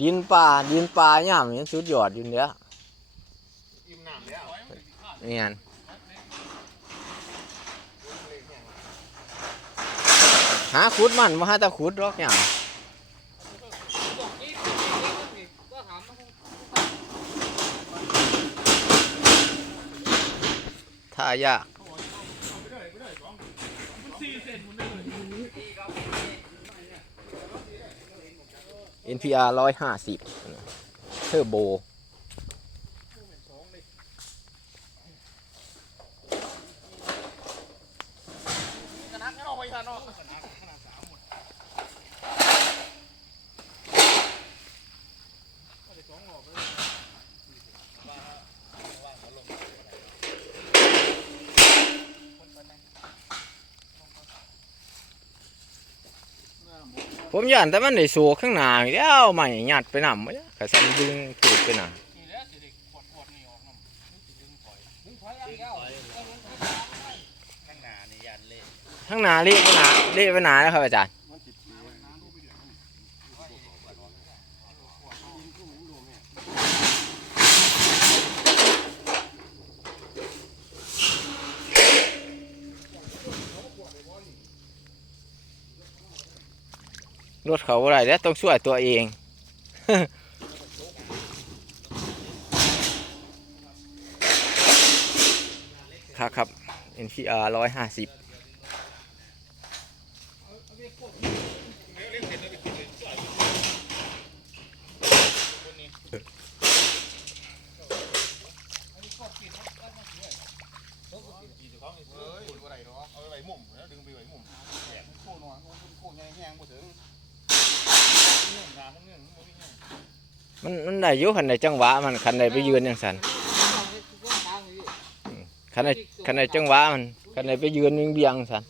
ดินป่าดินป่าย่ามนี่สุดยอดอยู่เนี้ยนี่อันหาขุดมันมาหาตะขุดหรอกอย่างท่ายาก NPR ร้อยห้าสิบเทอร์โบกระนักงั้นออกไปทันเนาะ ผมย่านแต่มันได้สูข้างหน้าอีกแล้วใหม่หยัดไปนำไว้กระสันดึงถูกไปน่ะนี่และสิได้วดขวดนี่ออกน้ำสิดึงปล่อยข้างหน้านี่เล่ข้างหน้าเละไปหนาเละไปหนาแล้วครับอาจารย์ รถเขาอะไรแล้วต้องช่วยตัวเองครับครับ NPR ร้อยห้าสิบเอ้ยบ่ได้เนาะเอาไปไว้มุมแล้วดึงไปไว้มุมแหงโค้งนอยโค้งใหญ่แห้งบ่ถึงเงื่อนงานมันเงื่อนมันบ่มีเงื่อน มันมันได้อยุคันใดจังหวะมันคันใดไปยืนอย่างสันคันใดคันใดจังหวะมันคันใดไปยืนเบียงๆสัน